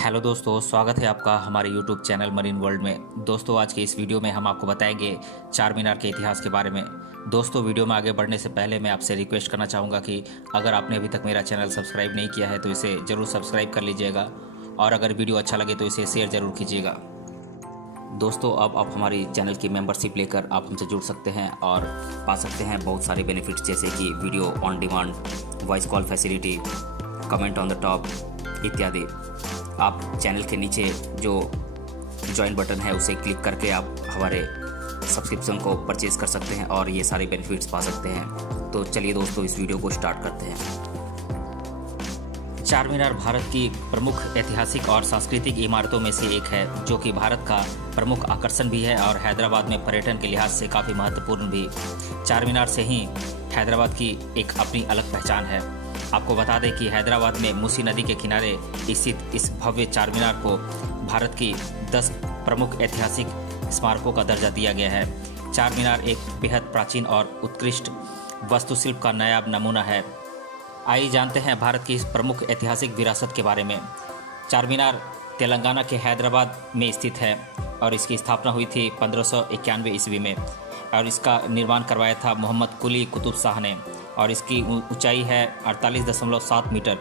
Hello दोस्तों, स्वागत है आपका हमारे यूट्यूब चैनल मरीन वर्ल्ड में। दोस्तों, आज के इस वीडियो में हम आपको बताएंगे चार मीनार के इतिहास के बारे में। दोस्तों, वीडियो में आगे बढ़ने से पहले मैं आपसे रिक्वेस्ट करना चाहूँगा कि अगर आपने अभी तक मेरा चैनल सब्सक्राइब नहीं किया है तो इसे ज़रूर सब्सक्राइब कर लीजिएगा और अगर वीडियो अच्छा लगे तो इसे शेयर ज़रूर कीजिएगा। दोस्तों, अब आप हमारी चैनल की मेंबरशिप लेकर आप हमसे जुड़ सकते हैं और पा सकते हैं बहुत सारे बेनिफिट्स, जैसे कि video on demand, voice call facility, comment on the top इत्यादि। आप चैनल के नीचे जो ज्वाइन बटन है उसे क्लिक करके आप हमारे सब्सक्रिप्शन को परचेज कर सकते हैं और ये सारे बेनिफिट्स पा सकते हैं। तो चलिए दोस्तों, इस वीडियो को स्टार्ट करते हैं। चार मीनार भारत की प्रमुख ऐतिहासिक और सांस्कृतिक इमारतों में से एक है, जो कि भारत का प्रमुख आकर्षण भी है और हैदराबाद में पर्यटन के लिहाज से काफ़ी महत्वपूर्ण भी। चार मीनार से ही हैदराबाद की एक अपनी अलग पहचान है। आपको बता दें कि हैदराबाद में मूसी नदी के किनारे स्थित इस भव्य चार मीनार को भारत की 10 प्रमुख ऐतिहासिक स्मारकों का दर्जा दिया गया है। चार मीनार एक बेहद प्राचीन और उत्कृष्ट वास्तुशिल्प का नायाब नमूना है। आइए जानते हैं भारत की इस प्रमुख ऐतिहासिक विरासत के बारे में। चार मीनार तेलंगाना के हैदराबाद में स्थित है और इसकी स्थापना हुई थी 1591 ईस्वी में और इसका निर्माण करवाया था मोहम्मद कुली कुतुब शाह ने और इसकी ऊंचाई है 48.7 मीटर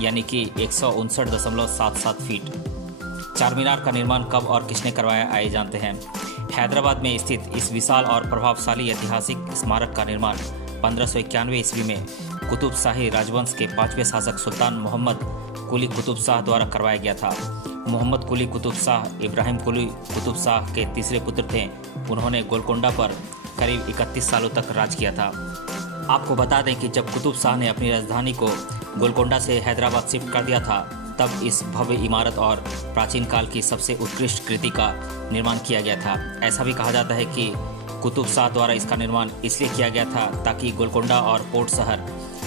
यानी कि 159.77 फीट। चार मीनार का निर्माण कब और किसने करवाया, आइए जानते हैं। हैदराबाद में स्थित इस विशाल और प्रभावशाली ऐतिहासिक स्मारक का निर्माण 1591 ईस्वी में कुतुब शाही राजवंश के 5वें शासक सुल्तान मोहम्मद कुली कुतुब शाह द्वारा करवाया गया था। मोहम्मद कुली कुतुब शाह इब्राहिम कुली कुतुब शाह के तीसरे पुत्र थे। उन्होंने गोलकोंडा पर करीब 31 सालों तक राज किया था। आपको बता दें कि जब कुतुब शाह ने अपनी राजधानी को गोलकोंडा से हैदराबाद शिफ्ट कर दिया था, तब इस भव्य इमारत और प्राचीन काल की सबसे उत्कृष्ट कृति का निर्माण किया गया था। ऐसा भी कहा जाता है कि कुतुब शाह द्वारा इसका निर्माण इसलिए किया गया था ताकि गोलकोंडा और पोर्ट शहर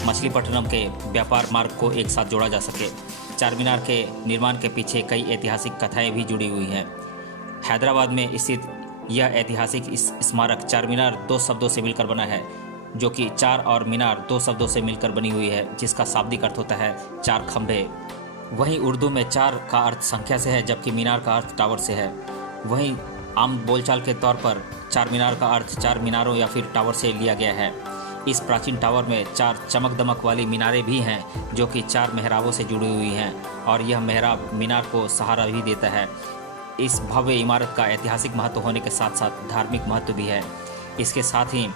मछलीपट्टनम के व्यापार मार्ग को एक साथ जोड़ा जा सके। चार मीनार के निर्माण के पीछे कई ऐतिहासिक कथाएं भी जुड़ी हुई हैं। हैदराबाद में स्थित यह ऐतिहासिक स्मारक चार मीनार 2 शब्दों से मिलकर बना है, जो कि चार और मीनार 2 शब्दों से मिलकर बनी हुई है, जिसका शाब्दिक अर्थ होता है चार खंभे। वहीं उर्दू में चार का अर्थ संख्या से है, जबकि मीनार का अर्थ टावर से है। वहीं आम बोलचाल के तौर पर चार मीनार का अर्थ चार मीनारों या फिर टावर से लिया गया है। इस प्राचीन टावर में 4 चमक दमक वाली मीनारें भी हैं, जो कि 4 मेहराबों से जुड़ी हुई हैं और यह मेहराब मीनार को सहारा भी देता है। इस भव्य इमारत का ऐतिहासिक महत्व होने के साथ साथ धार्मिक महत्व भी है। इसके साथ ही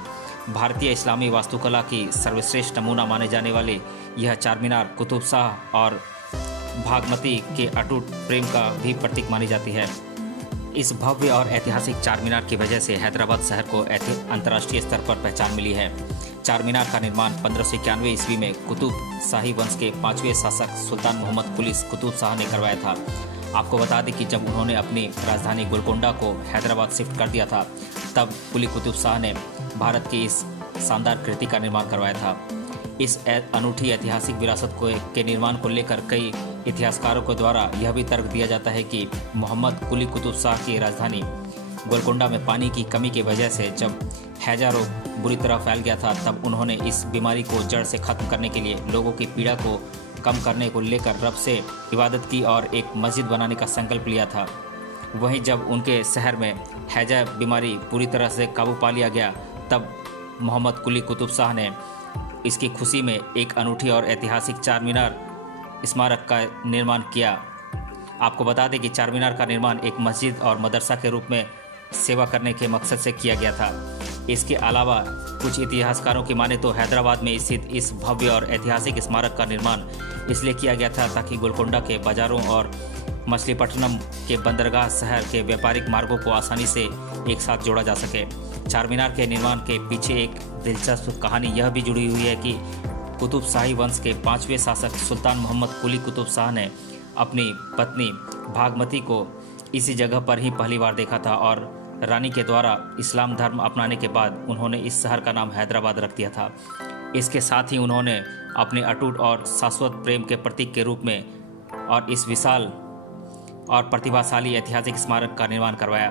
भारतीय इस्लामी वास्तुकला की सर्वश्रेष्ठ नमूना माने जाने वाले यह चार मीनार कुतुब शाह और भागमती के अटूट प्रेम का भी प्रतीक मानी जाती है। इस भव्य और ऐतिहासिक चार मीनार की वजह से हैदराबाद शहर को अंतर्राष्ट्रीय स्तर पर पहचान मिली है। चार मीनार का निर्माण 1591 ईस्वी में कुतुब शाही वंश के 5वें शासक सुल्तान मोहम्मद कुली कुतुब शाह ने करवाया था। आपको बता दें कि जब उन्होंने अपनी राजधानी गोलकोंडा को हैदराबाद शिफ्ट कर दिया था, तब कुली कुतुब शाह ने भारत की इस शानदार कृति का निर्माण करवाया था। इस अनूठी ऐतिहासिक विरासत के निर्माण को लेकर कई इतिहासकारों के द्वारा यह भी तर्क दिया जाता है कि मोहम्मद कुली कुतुब शाह की राजधानी गोलकोंडा में पानी की कमी की वजह से जब हैजा रोग बुरी तरह फैल गया था, तब उन्होंने इस बीमारी को जड़ से खत्म करने के लिए लोगों की पीड़ा को कम करने को लेकर रब से इबादत की और एक मस्जिद बनाने का संकल्प लिया था। वहीं जब उनके शहर में हैजा बीमारी पूरी तरह से काबू पा लिया गया, तब मोहम्मद कुली कुतुब शाह ने इसकी खुशी में एक अनूठी और ऐतिहासिक चार मीनार स्मारक का निर्माण किया। आपको बता दें कि चार मीनार का निर्माण एक मस्जिद और मदरसा के रूप में सेवा करने के मकसद से किया गया था। इसके अलावा कुछ इतिहासकारों की माने तो हैदराबाद में स्थित इस भव्य और ऐतिहासिक स्मारक का निर्माण इसलिए किया गया था ताकि गोलकोंडा के बाजारों और मछलीपट्टनम के बंदरगाह शहर के व्यापारिक मार्गों को आसानी से एक साथ जोड़ा जा सके। चार मीनार के निर्माण के पीछे एक दिलचस्प कहानी यह भी जुड़ी हुई है कि कुतुब शाही वंश के 5वें शासक सुल्तान मोहम्मद कुली कुतुब शाह ने अपनी पत्नी भागमती को इसी जगह पर ही पहली बार देखा था और रानी के द्वारा इस्लाम धर्म अपनाने के बाद उन्होंने इस शहर का नाम हैदराबाद रख दिया था। इसके साथ ही उन्होंने अपने अटूट और शाश्वत प्रेम के प्रतीक के रूप में और इस विशाल और प्रतिभाशाली ऐतिहासिक स्मारक का निर्माण करवाया।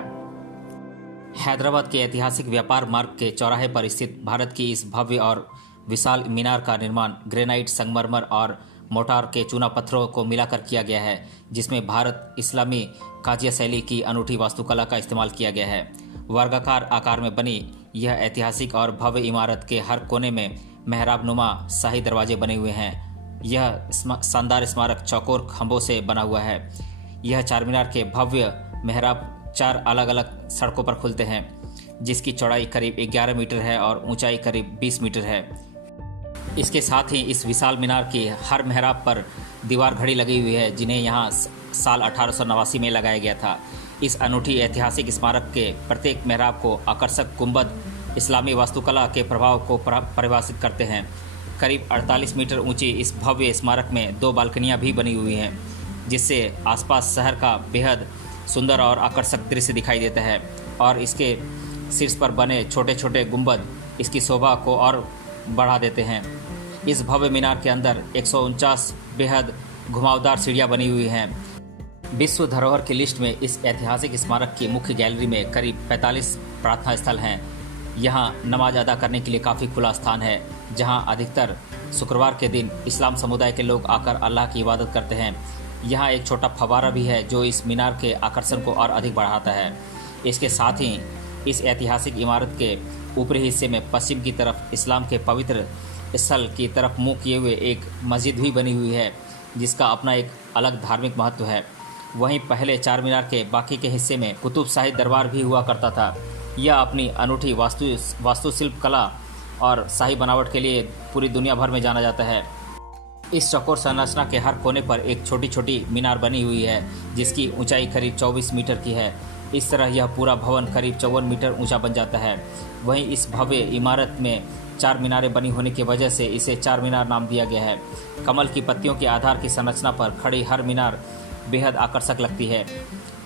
हैदराबाद के ऐतिहासिक व्यापार मार्ग के चौराहे पर स्थित भारत की इस भव्य और विशाल मीनार का निर्माण ग्रेनाइट, संगमरमर और मोटार के चूना पत्थरों को मिलाकर किया गया है, जिसमें भारत इस्लामी काजिया शैली की अनूठी वास्तुकला का इस्तेमाल किया गया है। वर्गाकार आकार में बनी यह ऐतिहासिक और भव्य इमारत के हर कोने में मेहराब नुमा शाही दरवाजे बने हुए हैं। यह शानदार स्मारक चौकोर खंभों से बना हुआ है। यह चार मीनार के भव्य मेहराब 4 अलग अलग सड़कों पर खुलते हैं, जिसकी चौड़ाई करीब 11 मीटर है और ऊंचाई करीब 20 मीटर है। इसके साथ ही इस विशाल मीनार की हर मेहराब पर दीवार घड़ी लगी हुई है, जिन्हें यहाँ साल 1889 में लगाया गया था। इस अनूठी ऐतिहासिक स्मारक के प्रत्येक मेहराब को आकर्षक गुंबद इस्लामी वास्तुकला के प्रभाव को परिभाषित करते हैं। करीब 48 मीटर ऊंची इस भव्य स्मारक में 2 बालकनियां भी बनी हुई हैं, जिससे आसपास शहर का बेहद सुंदर और आकर्षक दृश्य दिखाई देता है और इसके शीर्ष पर बने छोटे छोटे गुंबद इसकी शोभा को और बढ़ा देते हैं। इस भव्य मीनार के अंदर 149 बेहद घुमावदार सीढ़ियाँ बनी हुई हैं। विश्व धरोहर की लिस्ट में इस ऐतिहासिक स्मारक की मुख्य गैलरी में करीब 45 प्रार्थना स्थल हैं। यहाँ नमाज अदा करने के लिए काफ़ी खुला स्थान है, जहाँ अधिकतर शुक्रवार के दिन इस्लाम समुदाय के लोग आकर अल्लाह की इबादत करते हैं। यहाँ एक छोटा फव्वारा भी है जो इस मीनार के आकर्षण को और अधिक बढ़ाता है। इसके साथ ही इस ऐतिहासिक इमारत के ऊपरी हिस्से में पश्चिम की तरफ इस्लाम के पवित्र स्थल की तरफ मुँह किए हुए एक मस्जिद भी बनी हुई है, जिसका अपना एक अलग धार्मिक महत्व है। वहीं पहले चार मीनार के बाकी के हिस्से में कुतुब शाही दरबार भी हुआ करता था। यह अपनी अनूठी वास्तुशिल्प कला और शाही बनावट के लिए पूरी दुनिया भर में जाना जाता है। इस चौकोर संरचना के हर कोने पर एक छोटी छोटी मीनार बनी हुई है, जिसकी ऊंचाई करीब 24 मीटर की है। इस तरह यह पूरा भवन करीब 54 मीटर ऊंचा बन जाता है। वहीं इस भव्य इमारत में 4 मीनारें बनी होने की वजह से इसे चार मीनार नाम दिया गया है। कमल की पत्तियों के आधार की संरचना पर खड़ी हर मीनार बेहद आकर्षक लगती है।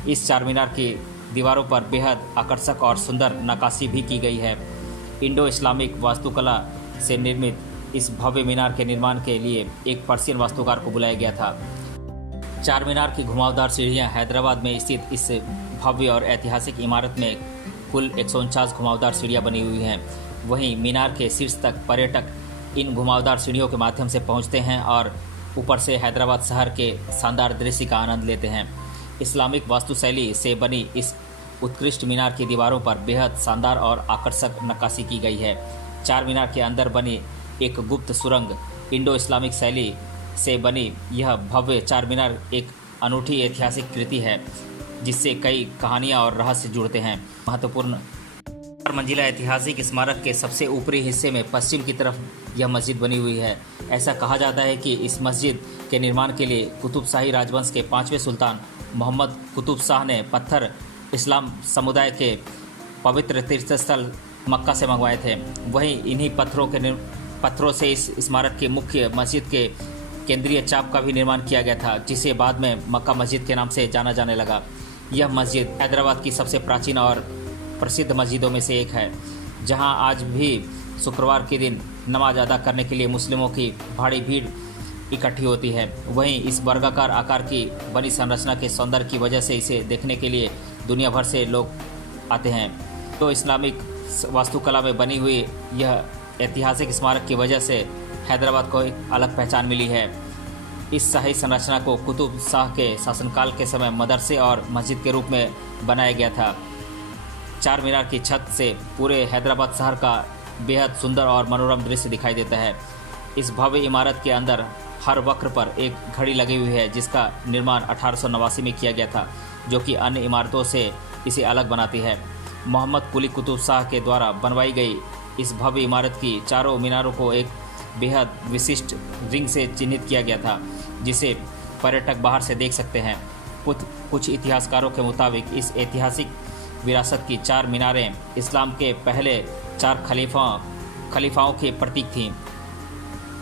इस चार मीनार की दीवारों पर बेहद आकर्षक और सुंदर नक्काशी भी की गई है। इंडो इस्लामिक वास्तुकला से निर्मित इस भव्य मीनार के निर्माण के लिए एक पर्शियन वास्तुकार को बुलाया गया था। चार मीनार की घुमावदार सीढ़ियाँ हैदराबाद में स्थित इस भव्य और ऐतिहासिक इमारत में कुल 149 घुमावदार सीढ़ियाँ बनी हुई हैं। वहीं मीनार के शीर्ष तक पर्यटक इन घुमावदार सीढ़ियों के माध्यम से पहुंचते हैं और ऊपर से हैदराबाद शहर के शानदार दृश्य का आनंद लेते हैं। इस्लामिक वास्तुशैली से बनी इस उत्कृष्ट मीनार की दीवारों पर बेहद शानदार और आकर्षक नक्काशी की गई है। चार मीनार के अंदर बनी एक गुप्त सुरंग इंडो इस्लामिक शैली से बनी यह भव्य चार मीनार एक अनूठी ऐतिहासिक कृति है, जिससे कई कहानियाँ और रहस्य जुड़ते हैं। महत्वपूर्ण 4 मंजिला ऐतिहासिक स्मारक के सबसे ऊपरी हिस्से में पश्चिम की तरफ यह मस्जिद बनी हुई है। ऐसा कहा जाता है कि इस मस्जिद के निर्माण के लिए कुतुब शाही राजवंश के 5वें सुल्तान मोहम्मद कुतुब शाह ने पत्थर इस्लाम समुदाय के पवित्र तीर्थस्थल मक्का से मंगवाए थे। वहीं इन्हीं पत्थरों से इस स्मारक की मुख्य मस्जिद के केंद्रीय चाप का भी निर्माण किया गया था, जिसे बाद में मक्का मस्जिद के नाम से जाना जाने लगा। यह मस्जिद हैदराबाद की सबसे प्राचीन और प्रसिद्ध मस्जिदों में से एक है, जहां आज भी शुक्रवार के दिन नमाज अदा करने के लिए मुस्लिमों की भारी भीड़ इकट्ठी होती है। वहीं इस वर्गाकार आकार की बनी संरचना के सौंदर्य की वजह से इसे देखने के लिए दुनिया भर से लोग आते हैं। तो इस्लामिक वास्तुकला में बनी हुई यह ऐतिहासिक स्मारक की वजह से हैदराबाद को एक अलग पहचान मिली है। इस शाही संरचना को कुतुब शाह के शासनकाल के समय मदरसे और मस्जिद के रूप में बनाया गया था। चार मीनार की छत से पूरे हैदराबाद शहर का बेहद सुंदर और मनोरम दृश्य दिखाई देता है। इस भव्य इमारत के अंदर हर वक्र पर एक घड़ी लगी हुई है, जिसका निर्माण 1889 में किया गया था, जो कि अन्य इमारतों से इसे अलग बनाती है। मोहम्मद कुली कुतुब शाह के द्वारा बनवाई गई इस भव्य इमारत की चारों मीनारों को एक बेहद विशिष्ट रिंग से चिन्हित किया गया था, जिसे पर्यटक बाहर से देख सकते हैं। कुछ इतिहासकारों के मुताबिक इस ऐतिहासिक विरासत की चार मीनारें इस्लाम के पहले 4 खलीफाओं के प्रतीक थीं।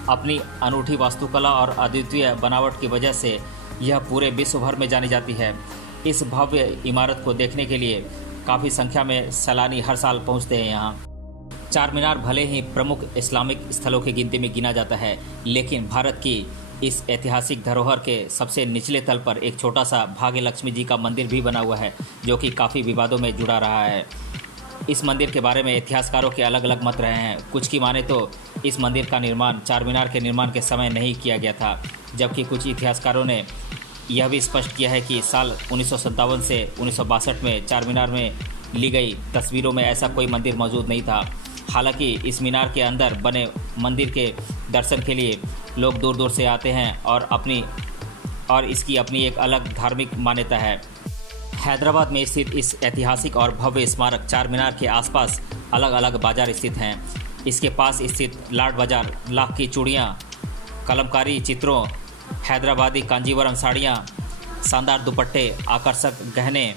अपनी अनूठी वास्तुकला और अद्वितीय बनावट की वजह से यह पूरे विश्व भर में जानी जाती है। इस भव्य इमारत को देखने के लिए काफ़ी संख्या में सैलानी हर साल पहुंचते हैं यहाँ। चार मीनार भले ही प्रमुख इस्लामिक स्थलों की गिनती में गिना जाता है, लेकिन भारत की इस ऐतिहासिक धरोहर के सबसे निचले तल पर एक छोटा सा भाग्य लक्ष्मी जी का मंदिर भी बना हुआ है, जो कि काफ़ी विवादों में जुड़ा रहा है। इस मंदिर के बारे में इतिहासकारों के अलग अलग मत रहे हैं। कुछ की माने तो इस मंदिर का निर्माण चार मीनार के निर्माण के समय नहीं किया गया था, जबकि कुछ इतिहासकारों ने यह भी स्पष्ट किया है कि साल 1957 से 1962 में चार मीनार में ली गई तस्वीरों में ऐसा कोई मंदिर मौजूद नहीं था। हालांकि इस मीनार के अंदर बने मंदिर के दर्शन के लिए लोग दूर दूर से आते हैं और इसकी अपनी एक अलग धार्मिक मान्यता है। हैदराबाद में स्थित इस ऐतिहासिक और भव्य स्मारक चार मीनार के आसपास अलग अलग बाजार स्थित हैं। इसके पास स्थित लाड बाजार लाख की चूड़ियाँ, कलमकारी चित्रों, हैदराबादी कांजीवरम साड़ियाँ, शानदार दुपट्टे, आकर्षक गहने,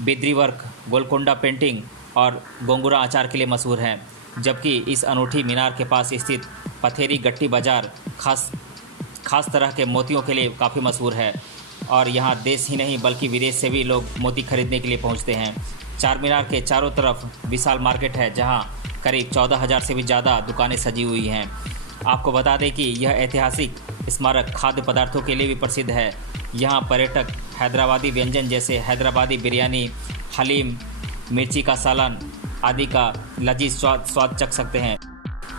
बिद्री वर्क, गोलकोंडा पेंटिंग और गोंगुरा अचार के लिए मशहूर हैं। जबकि इस अनूठी मीनार के पास स्थित पथेरी गट्टी बाजार खास तरह के मोतियों के लिए काफ़ी मशहूर है और यहाँ देश ही नहीं बल्कि विदेश से भी लोग मोती खरीदने के लिए पहुँचते हैं। चार मीनार के चारों तरफ विशाल मार्केट है जहाँ करीब 14,000 से भी ज़्यादा दुकानें सजी हुई हैं। आपको बता दें कि यह ऐतिहासिक स्मारक खाद्य पदार्थों के लिए भी प्रसिद्ध है। यहाँ पर्यटक हैदराबादी व्यंजन जैसे हैदराबादी बिरयानी, हलीम, मिर्ची का सालन आदि का लजीज स्वाद चख सकते हैं।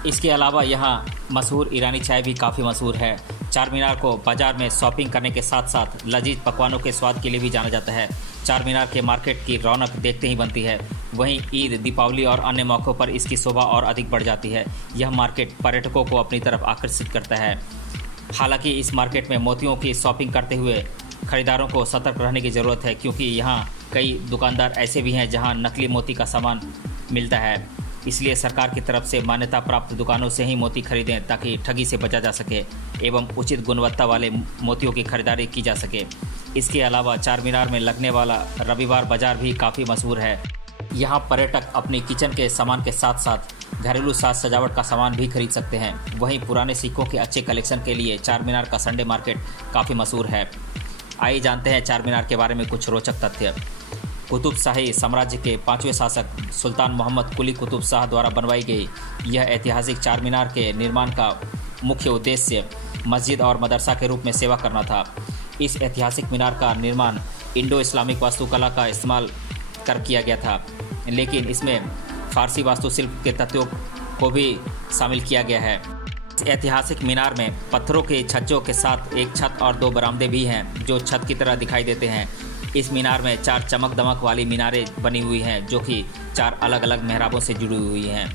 इसके अलावा यहाँ मशहूर ईरानी चाय भी काफ़ी मशहूर है। चार मीनार को बाज़ार में शॉपिंग करने के साथ साथ लजीज पकवानों के स्वाद के लिए भी जाना जाता है। चार मीनार के मार्केट की रौनक देखते ही बनती है। वहीं ईद, दीपावली और अन्य मौक़ों पर इसकी शोभा और अधिक बढ़ जाती है। यह मार्केट पर्यटकों को अपनी तरफ आकर्षित करता है। हालांकि इस मार्केट में मोतियों की शॉपिंग करते हुए खरीदारों को सतर्क रहने की ज़रूरत है, क्योंकि यहाँ कई दुकानदार ऐसे भी हैं जहाँ नकली मोती का सामान मिलता है। इसलिए सरकार की तरफ से मान्यता प्राप्त दुकानों से ही मोती खरीदें ताकि ठगी से बचा जा सके एवं उचित गुणवत्ता वाले मोतियों की खरीदारी की जा सके। इसके अलावा चार मीनार में लगने वाला रविवार बाजार भी काफ़ी मशहूर है। यहाँ पर्यटक अपनी किचन के सामान के साथ साथ घरेलू साज सजावट का सामान भी खरीद सकते हैं। वहीं पुराने सिक्कों के अच्छे कलेक्शन के लिए चार मीनार का संडे मार्केट काफ़ी मशहूर है। आइए जानते हैं चार मीनार के बारे में कुछ रोचक तथ्य। कुतुब शाही साम्राज्य के 5वें शासक सुल्तान मोहम्मद कुली कुतुब शाह द्वारा बनवाई गई यह ऐतिहासिक चार मीनार के निर्माण का मुख्य उद्देश्य मस्जिद और मदरसा के रूप में सेवा करना था। इस ऐतिहासिक मीनार का निर्माण इंडो इस्लामिक वास्तुकला का इस्तेमाल कर किया गया था, लेकिन इसमें फारसी वास्तुशिल्प के तत्वों को भी शामिल किया गया है। इस ऐतिहासिक मीनार में पत्थरों के छज्जों के साथ एक छत और 2 बरामदे भी हैं जो छत की तरह दिखाई देते हैं। इस मीनार में 4 चमक दमक वाली मीनारें बनी हुई हैं जो कि 4 अलग अलग मेहराबों से जुड़ी हुई हैं।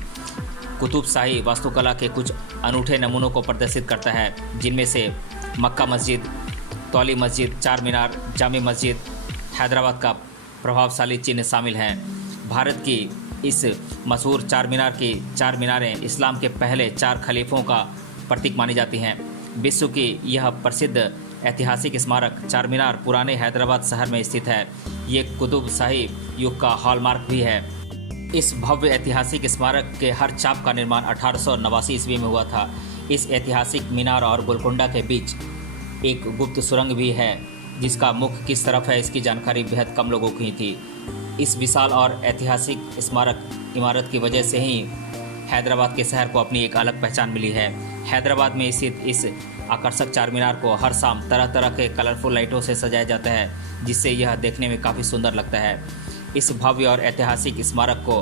कुतुब शाही वास्तुकला के कुछ अनूठे नमूनों को प्रदर्शित करता है, जिनमें से मक्का मस्जिद, तौली मस्जिद, चार मीनार, जामी मस्जिद, हैदराबाद का प्रभावशाली चिन्ह शामिल हैं। भारत की इस मशहूर चार मीनार की 4 मीनारें इस्लाम के पहले 4 खलीफों का प्रतीक मानी जाती हैं। विश्व की यह प्रसिद्ध ऐतिहासिक स्मारक चार मीनार पुराने हैदराबाद शहर में स्थित है। ये कुतुब शाही युग का हॉलमार्क भी है। इस भव्य ऐतिहासिक स्मारक के हर चाप का निर्माण 1889 ईस्वी में हुआ था। इस ऐतिहासिक मीनार और गोलकोंडा के बीच एक गुप्त सुरंग भी है, जिसका मुख किस तरफ है इसकी जानकारी बेहद कम लोगों की थी। इस विशाल और ऐतिहासिक स्मारक इमारत की वजह से ही हैदराबाद के शहर को अपनी एक अलग पहचान मिली है। हैदराबाद में स्थित इस आकर्षक चार मीनार को हर शाम तरह तरह के कलरफुल लाइटों से सजाया जाता है, जिससे यह देखने में काफ़ी सुंदर लगता है। इस भव्य और ऐतिहासिक स्मारक को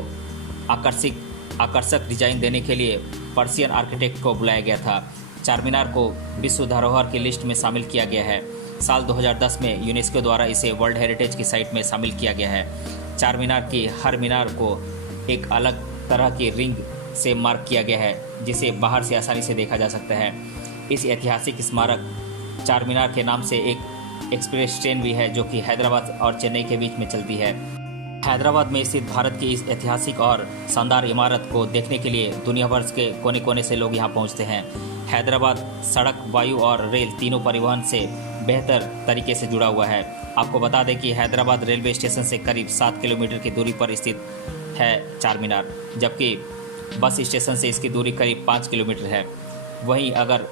आकर्षक डिजाइन देने के लिए पर्शियन आर्किटेक्ट को बुलाया गया था। चार मीनार को विश्व धरोहर की लिस्ट में शामिल किया गया है। साल 2010 में यूनेस्को द्वारा इसे वर्ल्ड हेरिटेज की साइट में शामिल किया गया है। चार मीनार की हर मीनार को एक अलग तरह की रिंग से मार्क किया गया है, जिसे बाहर से आसानी से देखा जा सकता है। इस ऐतिहासिक स्मारक चार मीनार के नाम से एक एक्सप्रेस ट्रेन भी है जो कि हैदराबाद और चेन्नई के बीच में चलती है। हैदराबाद में स्थित भारत की इस ऐतिहासिक और शानदार इमारत को देखने के लिए दुनिया भर के कोने कोने से लोग यहाँ पहुँचते हैं। हैदराबाद सड़क, वायु और रेल तीनों परिवहन से बेहतर तरीके से जुड़ा हुआ है। आपको बता दें कि हैदराबाद रेलवे स्टेशन से करीब 7 किलोमीटर की दूरी पर स्थित है चार मीनार, जबकि बस स्टेशन से इसकी दूरी करीब 5 किलोमीटर है। वहीं अगर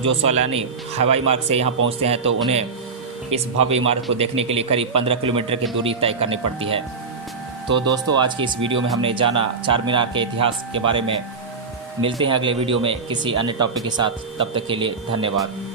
जो सैलानी हवाई मार्ग से यहाँ पहुँचते हैं तो उन्हें इस भव्य इमारत को देखने के लिए करीब 15 किलोमीटर की दूरी तय करनी पड़ती है। तो दोस्तों, आज की इस वीडियो में हमने जाना चार मीनार के इतिहास के बारे में। मिलते हैं अगले वीडियो में किसी अन्य टॉपिक के साथ। तब तक के लिए धन्यवाद।